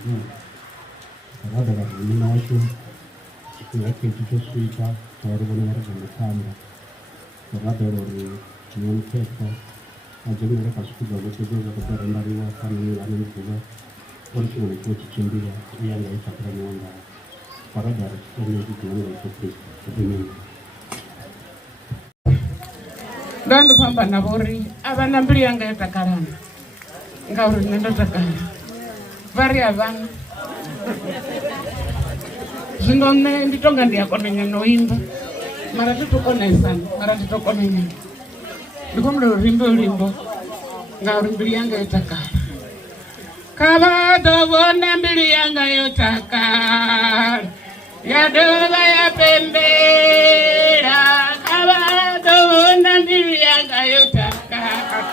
Akadala munna wacho chikuwake chichosvika chauri vonera zvinotamba akadala uri chinomukepa ajemera kasvikuza vototeza kutarandariwa fanira nemvura ori chimwe nechiwo chichimbira iye anga itakira muwanda akadala chitoneki dzinonga ichokristu amen. Ndandifamba navo ri avana mbiri yanga yatakarana ngauri nne ndatakara vari havana zvino nne nditonga ndiyakonanya noimba mara titokonaisana mara titokonanyana ndikomda rurimbo ulimbo ngauri mbiri yanga yotakara kavadovona mbiri yanga yotakara yadova yapembera kavadovona mbiri yanga yotakara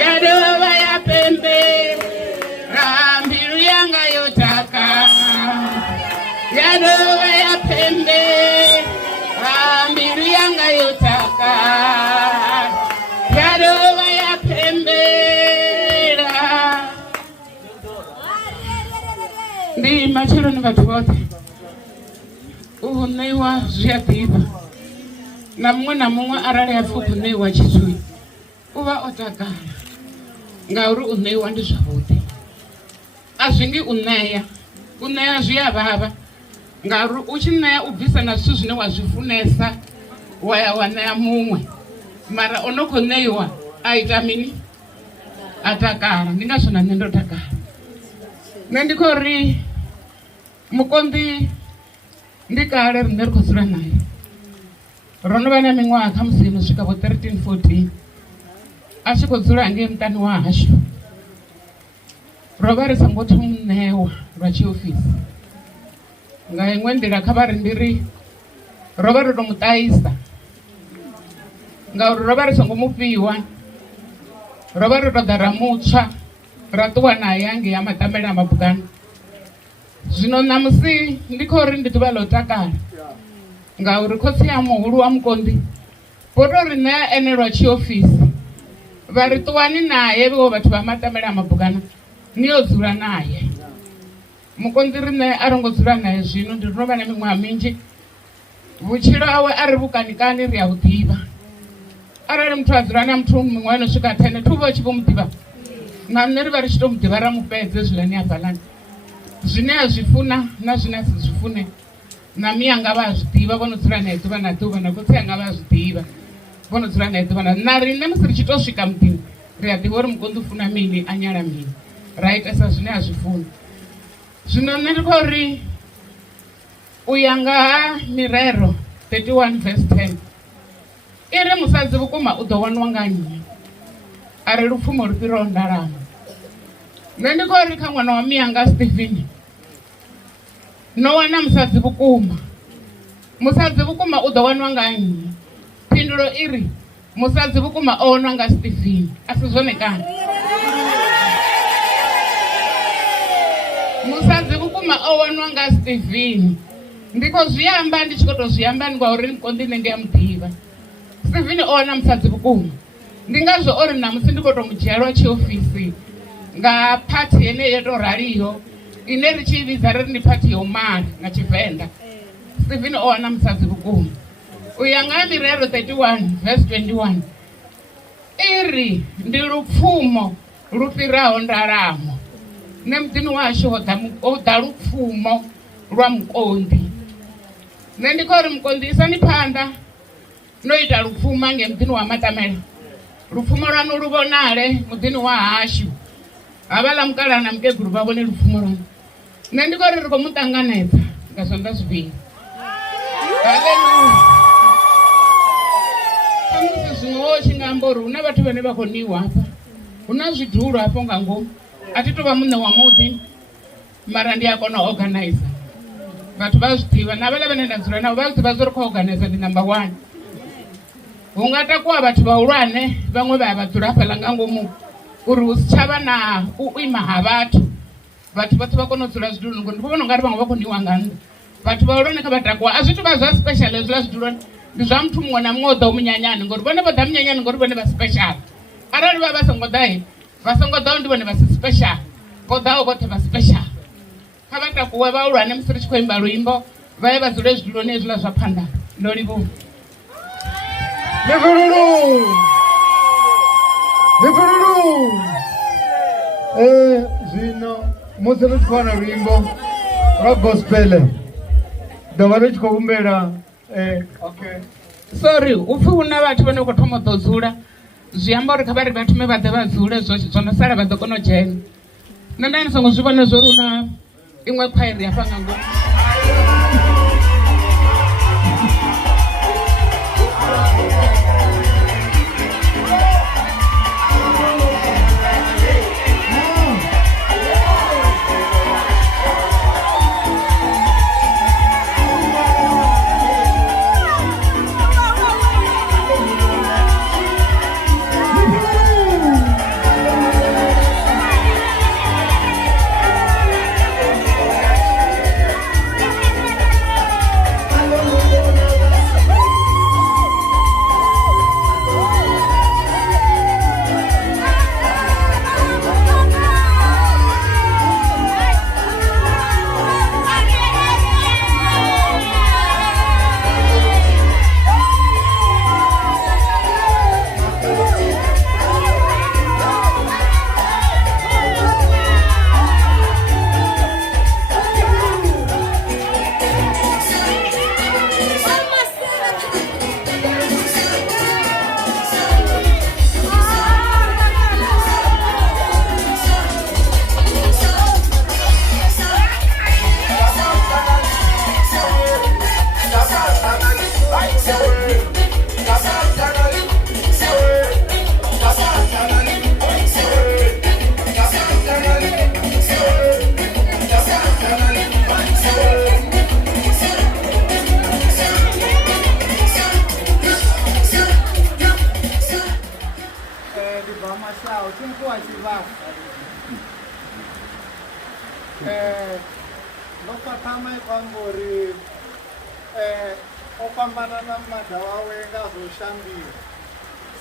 yadova yapembera mbiri yanga yotakara yadova yapembera mbiri yanga yotakara yadova yapembera ndi machiro ni vathu vothe u neiwa zviyaḓivha na muṅwe arali a pfhi u khou ṋeiwa tshithu u vha o takala ngauri u ṋeiwa ndi zwavhuḓi. A zwi ngi u ṋea zwi a vhavha ngauri u tshi ṋea u bvisa na zwithu zwine wa zwi funesa wa ya wa ṋea muṅwe mara o no khou ṋeiwa a ita mini a takala. Ndi ngazwo na nṋe ndo takala. Nṋe ndi khou ri mukonḓi ndi kale riṋe ri khou dzula naye ro no vha na miṅwaha kha musi no swika vho 13 14 a tshi khou dzula ngei muṱani wa hashu ro vha ri songo thoma ṋewa lwa tshiofisi nga iṅwe nḓila kha vha ri ndi ri ro vha ri to muṱahisa ngauri ro vha ri songo mufhiwa ro vha ri to ḓa ra mutswa ra ṱuwa naye hangei ya maṱambele a mabugana. Zwino ṋamusi ndi khou ri ndi ḓuvha ḽa u takala ngauri khotsi ya muhulu wa mukonḓi vho to ri ṋea ene lwa tshiofisi vha ri ṱuwani naye vho vhathu vha maṱambele a mabugana ni yo dzula naye. Mukonḓi riṋe a ro ngo dzula naye zwino ndi ro vha na miṅwaha minzhi vhutshilo hawe a ri vhukanikani ri a vhu ḓivha. Arali muthu a dzula na muthu miṅwaha ino swika 10 thu vha tshi khou mu ḓivha na nṋe ri vha ri tshi to mu ḓivha ra mu fhedze zwiḽani hafhaḽani zwine a zwi funa na zwine a si zwi fune na miyanga vha a zwi ḓivha vho no dzula naye ḓuvha na ḓuvha na khotsi anga vha a zwi ḓivha vho no dzula naye ḓuvha na riṋe musi ri tshi to swika muḓini ri a ḓivha uri mukonḓi u funa mini a nyala mini ra itesa zwine a zwi funa. Zwino nṋe ndi khou ri u ya nga ha Mirero 31 verse 10 i ri musadzi vhukuma u ḓo waniwa nga nnyi a ri lupfumo lu fhiraho ndalama. Nṋe ndi khou ri kha ṅwana wa miyanga Stephen no wana musadzi vhukuma u ḓo waniwa nga nnyi? Phindulo iri musadzi vhukuma o wanwa nga Stephen a si zwone kana? Musadzi vhukuma o wanwa nga Stephen ndi khou zwi amba ndi tshi khou to zwi amba ngauri mukonḓi nṋe ndi a muḓivha. Stephen o wana musadzi vhukuma ndi ngazwo ori ṋamusi ndi khou to mu dzhia lwa tshiofisi nga phathi yeneyo yo to raliho ine ri tshi vhidza ri ndi phathi ya u mala nga Tshivenḓa. Stephen o wana musadzi vhukuma. U ya nga Mirero 31 verse 21 iri ndi lupfumo lu fhiraho ndalamo. Nṋe muḓini washu ho ḓa lupfumo lwa mukonḓi. Nṋe ndi khou ri mukonḓi isani phanḓa no ita lupfuma nge muḓini wa maṱamela lupfumo lwanu lu vhonale muḓini wa hashu havhaḽa mukalaha na mukegulu vha vhone lupfumo lwanu. Nṋe ndi khou ri ri khou mu ṱanganedza nga zwanḓa zwivhili. Haleluya. Kha musi zwiṅwe wo tshi nga amba uri hu na vhathu vhane vha khou niwa hafha hu na zwidulo hafho nga ngomu a thi tou vha muṋe wa muḓi mara ndi a kona u organize vhathu vha zwi ḓivha na vhaḽa vhane nda dzula navho vha zwi ḓivha zwo ri khou organize ndi number 1. Hu nga takuwa vhathu vhahulwane vhaṅwe vha ya vha dzula hafhaḽa nga ngomu uri hu si tshavha na u ima ha vhathu vhoṱhe vha kona u dzula zwiduloni ngori ndi vhona ungari vhaṅwe vha khou niwa nga nnḓa. Vhathu vhahulwane kha vha takuwa a zwi tou vha zwa special hezwiḽa zwiduloni ndi zwa muthu muṅwe na muṅwe o ḓaho munyanyani ngori vhone vho ḓa munyanyani ngori vhone vha special. Arali vha songo ḓa vha songo ḓaho ndi vhone vha si special koḓaho vhoṱhe vha special kha vha takuwe vhahulwane musi ri tshi khou imba luimbo vha ye vha dzule zwiduloni hezwiḽa zwa phanḓa. Ndo livhuwa. Mifhululu zwino musi ri tshi khou wana luimbo lwa gospel ḓovha ri tshi khou humbela okay sorry upfhi hu na vhathu vhane khou thoma u ḓo dzula zwi amba uri kha vha ri vha thome vha ḓe vha dzule zwo no sala vha ḓo kona u dzhena. Nṋe nda ni songo zwi vhona zwo ri hu na iṅwe khwairi hafha nga ngomu.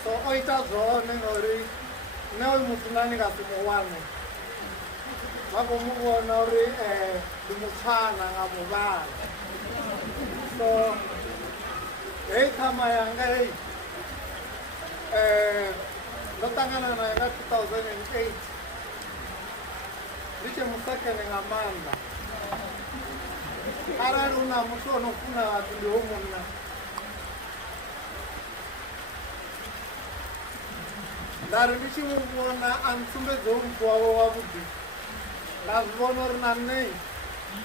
so oita zwone ngori nṋe oyu muthu na ni nga si mu wane vha khou mu vhona uri ndi mutshana nga muvhala. So hei ṱhama yanga hei ndo ṱangana naye nga 2008 ndi tshe musekene nga maanḓa. Arali hu na muthu o no funa vhathu ndi ho munna. Ndari ndi tshi mu vhona a ntsumbedza uri muthu wawe wavhuḓi nda zwi vhona uri na nṋe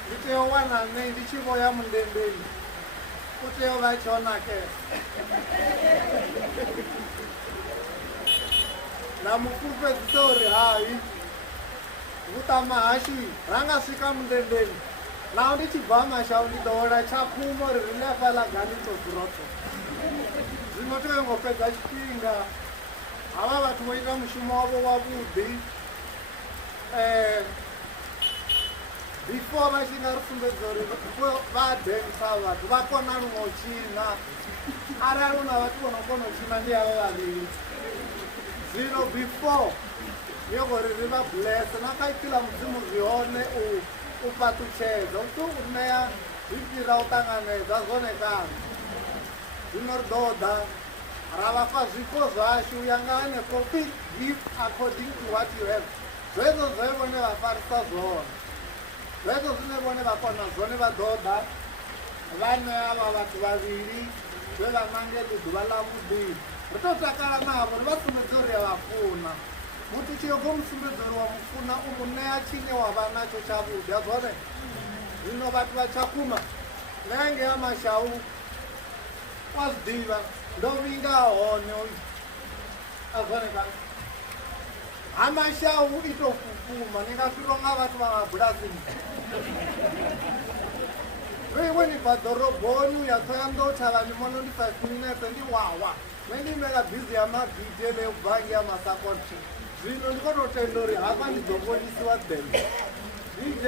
ndi tea u wana nṋe ndi tshi vho ya mundendeni u tea u vha tsho nakesa. Nda mu fulufhedzisa uri hai vhuṱama hashu ra nga swika mundendeni naho ndi tshi bva mashau ndi ḓo wela Tshakhuma uri ri ḽe fhaḽa ganito dziroto. Zwino tea ngo fhedza tshifhinga havha vhathu vho ita mushumo wavho wavhuḓi before vha tshi nga ri sumbedza uri vha densa vhathu vha kona luṅwe u tshina. Arali hu na vhathu vho no kona u tshina ndi havha vhavhili. Zwino before yo gori ri vha blesse na kha iṱila mudzimu zwi hone u fhaṱutshedza u tou u ṋea zwi fhira u ṱanganedza zwone kana. Zwino ri ḓo ḓa ra vha fha zwifho zwashu ya nga hanefho give according to what you have. Zwezwo zwe vhone vha farisa zwone zwezwo zwine vhone vha kona zwone vha ḓo ḓa vha ṋea vha vhathu vhavhili zwe vha ṋangela ḓuvha ḽa vhuḓi. Ri tou takala navho ri vha sumbedza uri a vha funa. Muthu tshi yogo mu sumbedza uri wa mu funa u mu ṋea tshine wa vha natsho tshavhuḓi a zwone. Zwino vhathu vha Tshakhuma na hange ha Mashau wa zwiḓivha ndo vhinga hone a zwone kana ha Mashau i tou fufuma ni nga fhirwa nga vhathu vha mabulasini. Iwe ni bva ḓoroboni uya Thohoyandou thavhani mono ndi 5 minutes ndi wawa. Nṋe ndi imela bizi ya mabidi ele yo bvangi ya Masakoti. Zwino ndi kho to tenda uri hafha ndi ḓo vhonisiwa dance. DJ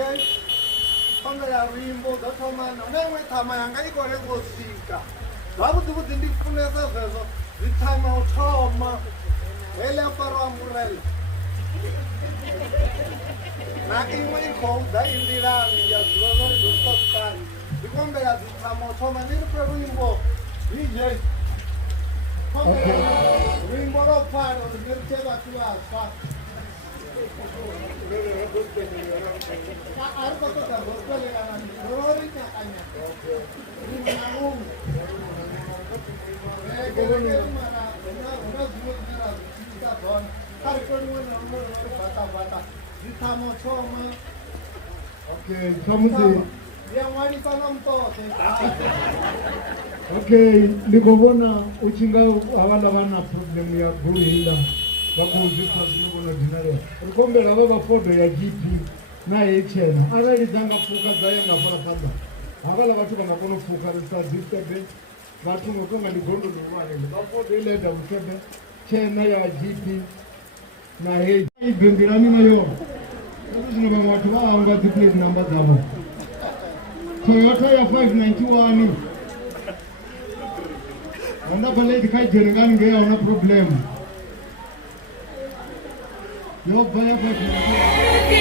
pambela luimbo ḓo thoma na iṅwe ṱhama yanga i khou lenga u swika. Zwavhuḓi ndi funesa zwezwo dzi ṱhama u thoma heḽi a fariwa mburela. na imwe i khou ḓa i nḓilani ya ḓuvha ḽo ri ḓosokani ndi kombela dzithamo thoma ndi ri fhe luimbo DJ luimbo lwo pfala uri ndi ri vhathu vhaswa ari khou ṱoḓa gospelelana ro ri nyakanyaka muṅwe na muṅwe mara huna zwiṅwe zwine ra zwi tshitisa zwone kha ri fhe luṅwe na luṅwe ro ri vaṱavaṱa dzithamo thoma Okay, kamusi. ya ṅwalisa na muṱoḓe Okay, ndi khou vhona u tshi nga havhala vha na problem ya bulla vha khou zwi pfa zwino vhona dinalea ri kombela vha vha fodo ya GP na hei tshena arali dza nga pfuka dza ya nga phanḓa havhala vhathu vha nga kona u pfuka ri sa disturbe vhathu ngo tonga ndi gondo ḽihulwane vha fodo ile ya vhukebe tshena ya GP na hei i bembelani na yona zwino vhaṅwe vhathu vha hangwa dzi plate number dzavho Toyota ya 591 Honda Ballet kai jerengani ngea una problem Yo baya 591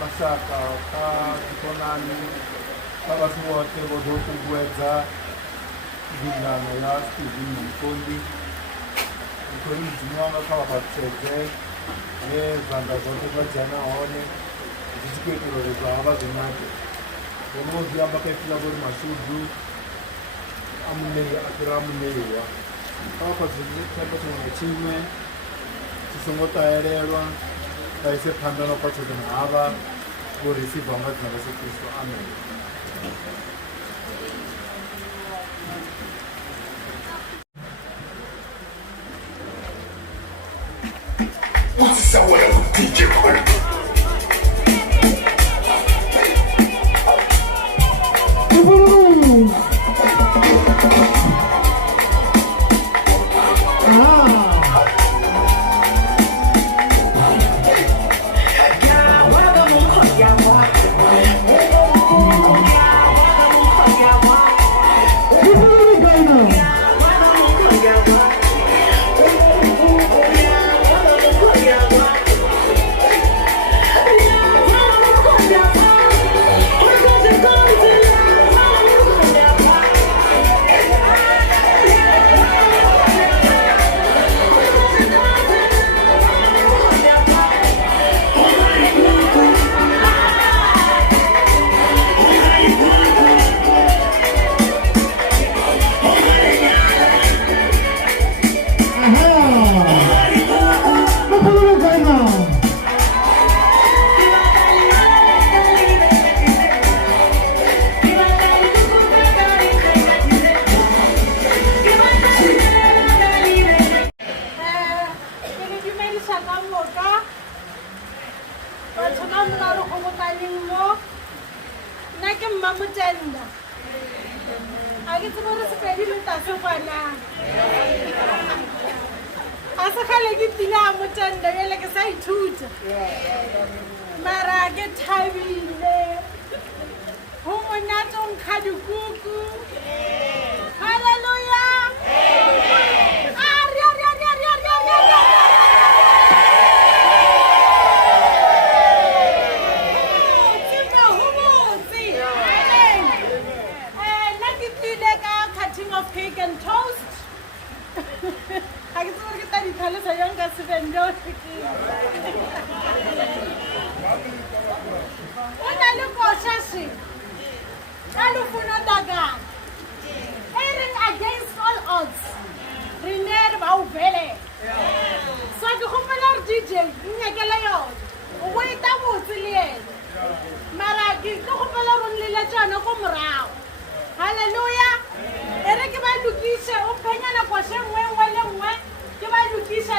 mashaka kha dzikonani kha vhathu vhoṱhe vho ḓo ṱuṱuwedza mbingano ya Stephen Mkondi ndi khou ri mudzimu wanga kha vha fhaṱedze he zwanga zwoṱhe zwa dzhena hone zwi tshi khou itela uri zwa vha zwi nake vhono zwi amba kha ifi ḽa vho ri mashudu a munei a fhira a muneiwa kha vha fhaṱedze tshiṱempe tshiṅwe na tshiṅwe tshi songo ṱahelelwa vha ise phanḓa na u khwaṱhedza na havha vho risivha nga dzina ḽa Yesu Kristo amen Usisawala DJ Kole.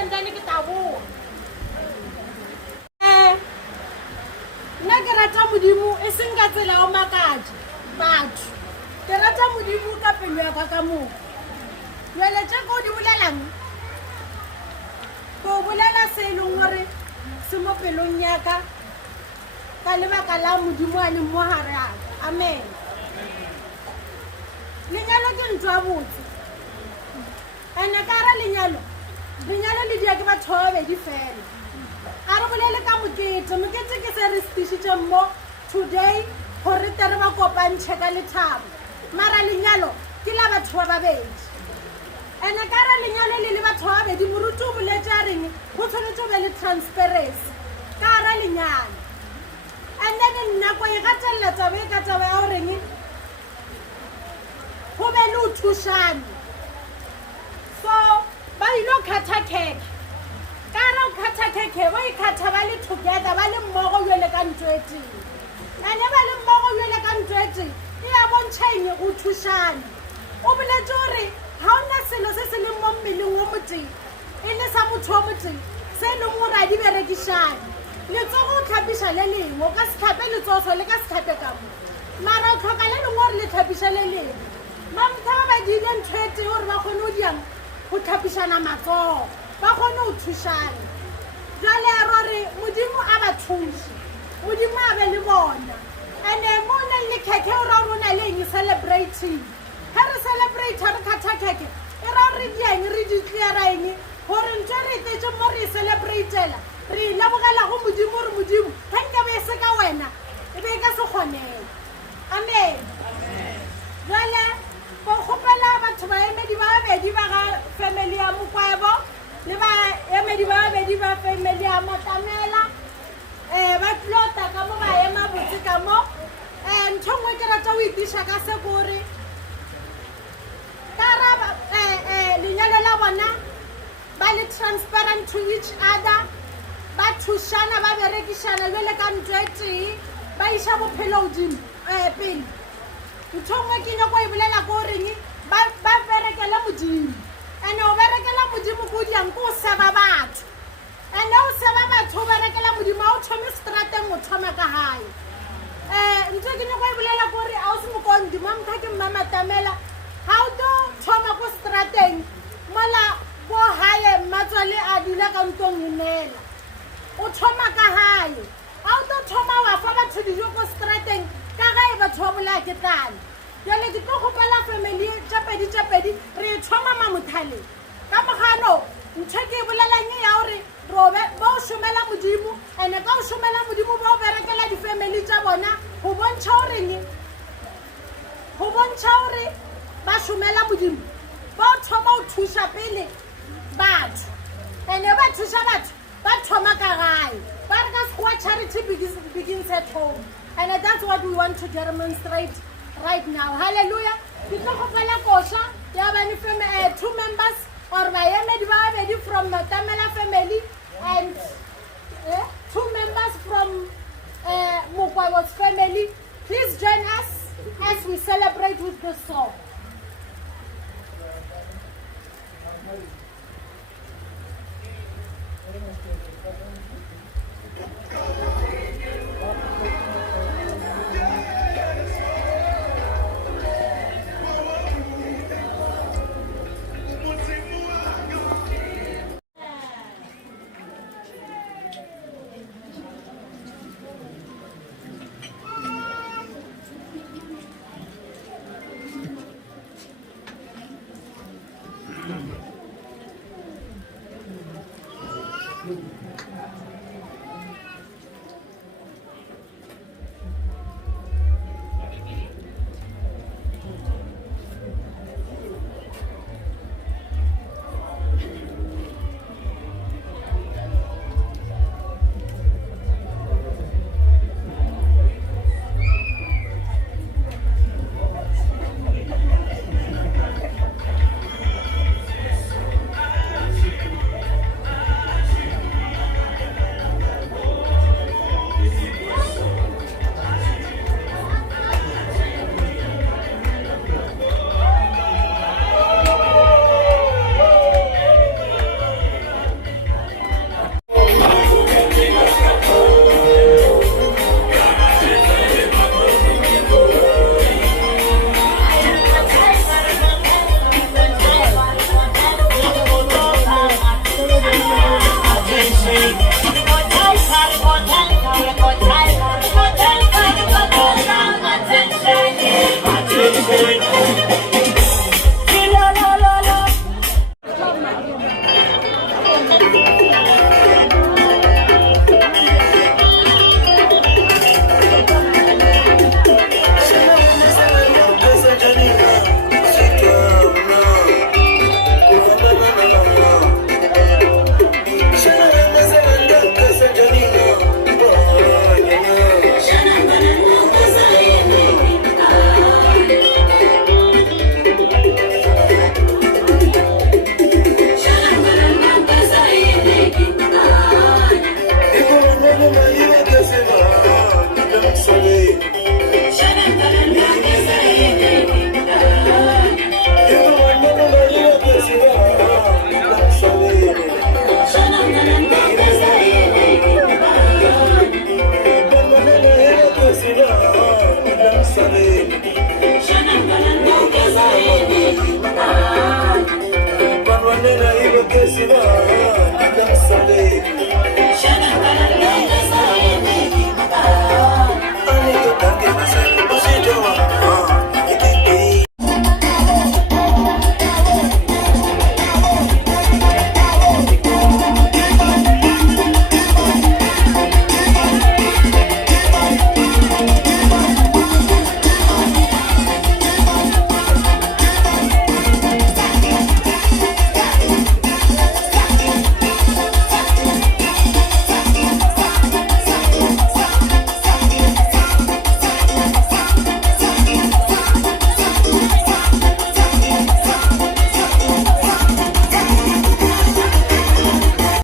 and then ke taboa. Nna ke rata Modimo e seng ka tsela ya makatša batho. Ke rata Modimo ka pelo ya ka moo. Jwale tje ko di bolelang ko bolela se e leng gore se mo pelong ya ka lebaka la Modimo a leng mo hare ya ka. Amen. Lenyalo ke ntho ya botse. Ene ka ra lenyalo le dia ke batho ba babedi fela. A re bolele ka mokete ke se re stishitse mo today gore tere ba kopantšhe ka lethabo. Mara lenyalo ke la batho ba babedi. Ene ka ra lenyalo le batho ba babedi moruti o boletse a reng go tshwanetse go be le transparency ka ra lenyalo. And then nako e gatelela taba e ka taba ya goreng go be le o thušane. So ba ilo kgatha keke ka ra o kgatha keke ba ikgatha ba le together ba le mmogo jwele ka ntho e tee. Ene ba le mmogo jwele ka ntho e tee e ya bontšha eng go thušane. O boletse gore ga o na selo se se leng mo mmeleng o motee e le sa motho o motee se e leng gore a di berekišane. Letsogo o tlhapiša le lengwe o ka se tlhape letsoso le ka se tlhape ka mo. Mara o tlhoka le lengwe gore le tlhapiša le lengwe. Mamotha ba ba diile ntho e tee gore ba kgone go diang go tlhapišana matsogo ba kgone go thušana. Jwale a rore Modimo a ba thuše, Modimo a be le bona. And mo o nang le keke o ra gore o na le eng celebrating. Ga re celebrate re kgatha keke e ra gore re diang re di-cleara eng gore ntho re etetse mo re e celebratela re labogela go Modimo gore Modimo ga nkabe e se ka wena e be e ka se kgonela. Amen. Jwale go kgopela batho baemedi ba babedi ba ga family ya Mokwebo le baemedi ba babedi ba family ya Matamela ba tlota ka mo ba ema botse ka mo. Ntho nngwe ke rata o itiša ka se kore ka ra lenyalo la bona ba le transparent to each other ba thušana ba berekišana jwele ka ntho e tee ba iša bophelo godimo pele. Ntho nngwe ke nyako e bolela ko reng ba berekela Modimo. Ene o berekela Modimo ko diang ko o seba batho. Ene o seba batho o berekela Modimo a o thome strateng o thoma ka gae. Ntho ke nyako e bolela ko re a o se mokondimo a motha ke Mamatamela ga o tlo thoma ko strateng mola ko gae mmatswale a dula ka ntlong e nela o thoma ka gae. A o tlo thoma wa fa batho dijo ko strateng ka gae batho ba bolaya ke tlale. Jale ke tlo gopela family tša pedi re thoma Mamothale ka mogano ntho ke e bolelang e ya gore ba o šomela Modimo ene ka o šomela Modimo ba o berekela di-family tša bona go bontšha gore ba šomela Modimo ba o thoma o thuša pele batho ene ba thuša batho ba thoma ka gae ba re ka sekgowa charity begins at home. And that's what we want to demonstrate right now. Hallelujah. Ke tlo gopela kosha ya bane two members or baemedi ba babedi from Matamela family and 2 members from Mokwebo's family. Please join us as we celebrate with the song.